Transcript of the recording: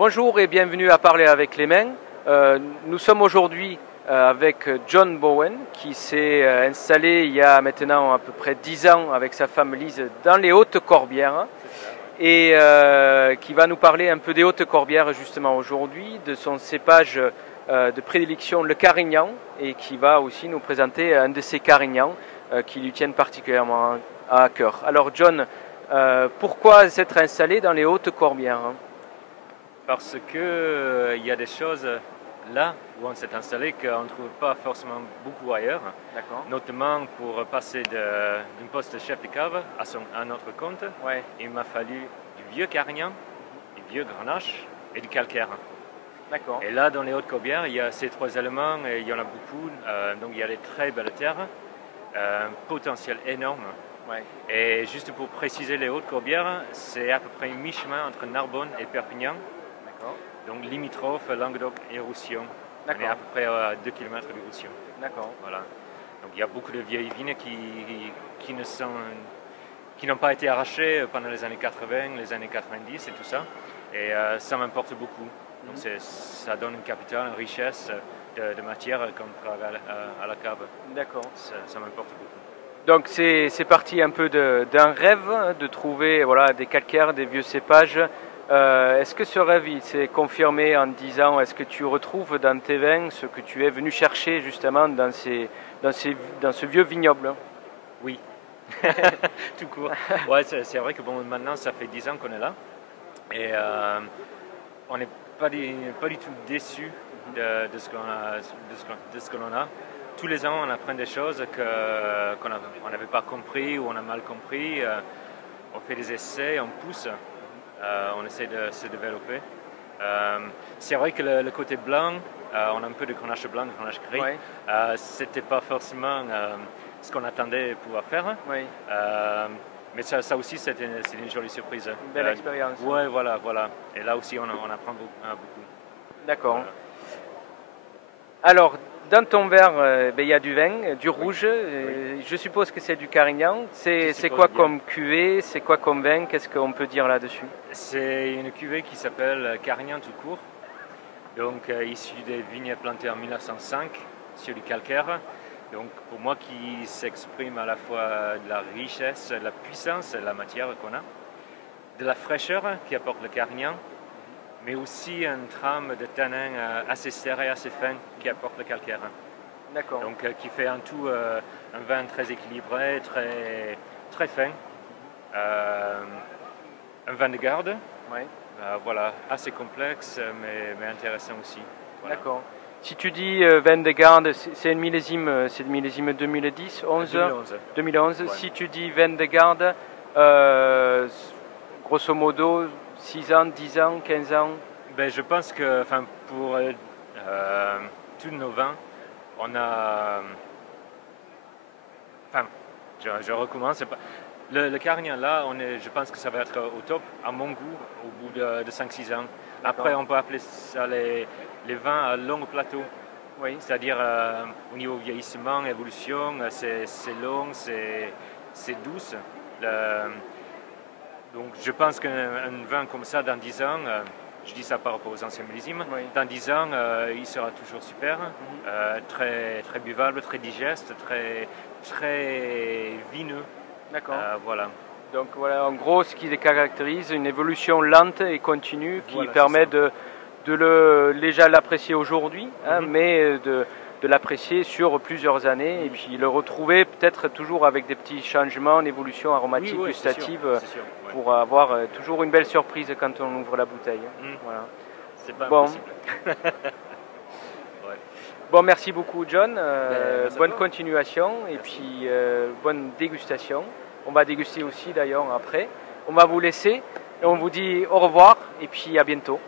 Bonjour et bienvenue à Parler avec les mains. Nous sommes aujourd'hui avec John Bowen qui s'est installé il y a maintenant à peu près 10 ans avec sa femme Lise dans les Hautes-Corbières et qui va nous parler un peu des Hautes-Corbières justement aujourd'hui, de son cépage de prédilection, le Carignan, et qui va aussi nous présenter un de ces Carignans qui lui tiennent particulièrement à cœur. Alors John, pourquoi s'être installé dans les Hautes-Corbières? Parce que il y a des choses là où on s'est installé qu'on ne trouve pas forcément beaucoup ailleurs. Notamment pour passer d'un poste de chef de cave à notre compte, il m'a fallu du vieux Carignan, du vieux Grenache et du calcaire. Et là, dans les Hautes-Corbières, il y a ces trois éléments et il y en a beaucoup. Donc il y a des très belles terres, un potentiel énorme. Et juste pour préciser, les Hautes-Corbières, c'est à peu près mi-chemin entre Narbonne et Perpignan. Donc limitrophe, Languedoc et Roussillon. On est à peu près à 2 km du Roussillon. Voilà. Donc il y a beaucoup de vieilles vignes qui n'ont pas été arrachées pendant les années 80, les années 90 et tout ça. Et ça m'importe beaucoup. Donc ça donne un capital, une richesse de matière qu'on travaille à la cave. Ça m'importe beaucoup. Donc c'est parti un peu d'un rêve de trouver des calcaires, des vieux cépages. Est-ce que ce rêve il s'est confirmé en 10 ans? Est-ce que tu retrouves dans tes vins ce que tu es venu chercher justement dans ce vieux vignoble? Oui, tout court. Ouais, c'est vrai que maintenant ça fait 10 ans qu'on est là et on n'est pas du tout déçu de ce qu'on a. Tous les ans, on apprend des choses qu'on n'avait pas compris ou on a mal compris. On fait des essais, on pousse. On essaie de se développer. C'est vrai que le côté blanc, on a un peu de grenache blanc, de grenache gris. C'était pas forcément ce qu'on attendait pouvoir faire. Mais ça aussi, c'est une jolie surprise. Une belle expérience. Ouais, voilà. Et là aussi, on apprend beaucoup. D'accord. Alors, dans ton verre, il y a du vin, du rouge. Je suppose que c'est du Carignan. C'est quoi comme cuvée? C'est quoi comme vin? Qu'est-ce qu'on peut dire là-dessus? C'est une cuvée qui s'appelle Carignan tout court. Donc, issue des vignes plantées en 1905 sur du calcaire. Donc, pour moi, qui s'exprime à la fois de la richesse, de la puissance, de la matière qu'on a, de la fraîcheur qui apporte le Carignan, mais aussi un trame de tanin assez serré, assez fin qui apporte le calcaire. Donc qui fait en tout un vin très équilibré, très fin. Un vin de garde, assez complexe mais intéressant aussi. D'accord. Si tu dis vin de garde, c'est une millésime 2010, 2011. Si tu dis vin de garde, grosso modo, 6 ans, 10 ans, 15 ans? Je pense que pour tous nos vins, on a... je recommence. Le Carignan là, je pense que ça va être au top, à mon goût, au bout de 5-6 ans. Après, on peut appeler ça les vins à long plateau. C'est-à-dire au niveau vieillissement, évolution, c'est long, c'est douce. Donc je pense qu'un vin comme ça, dans 10 ans, je dis ça par rapport aux anciens millésimes, dans 10 ans, il sera toujours super, très, très buvable, très digeste, très vineux. Donc voilà, en gros, ce qui les caractérise, une évolution lente et continue qui permet de déjà l'apprécier aujourd'hui, mais de l'apprécier sur plusieurs années et puis le retrouver peut-être toujours avec des petits changements, une évolution aromatique, gustative, pour avoir toujours une belle surprise quand on ouvre la bouteille. Voilà. C'est pas impossible. Bon, merci beaucoup John, bonne continuation et puis bonne dégustation. On va déguster aussi d'ailleurs après. On va vous laisser et on vous dit au revoir et puis à bientôt.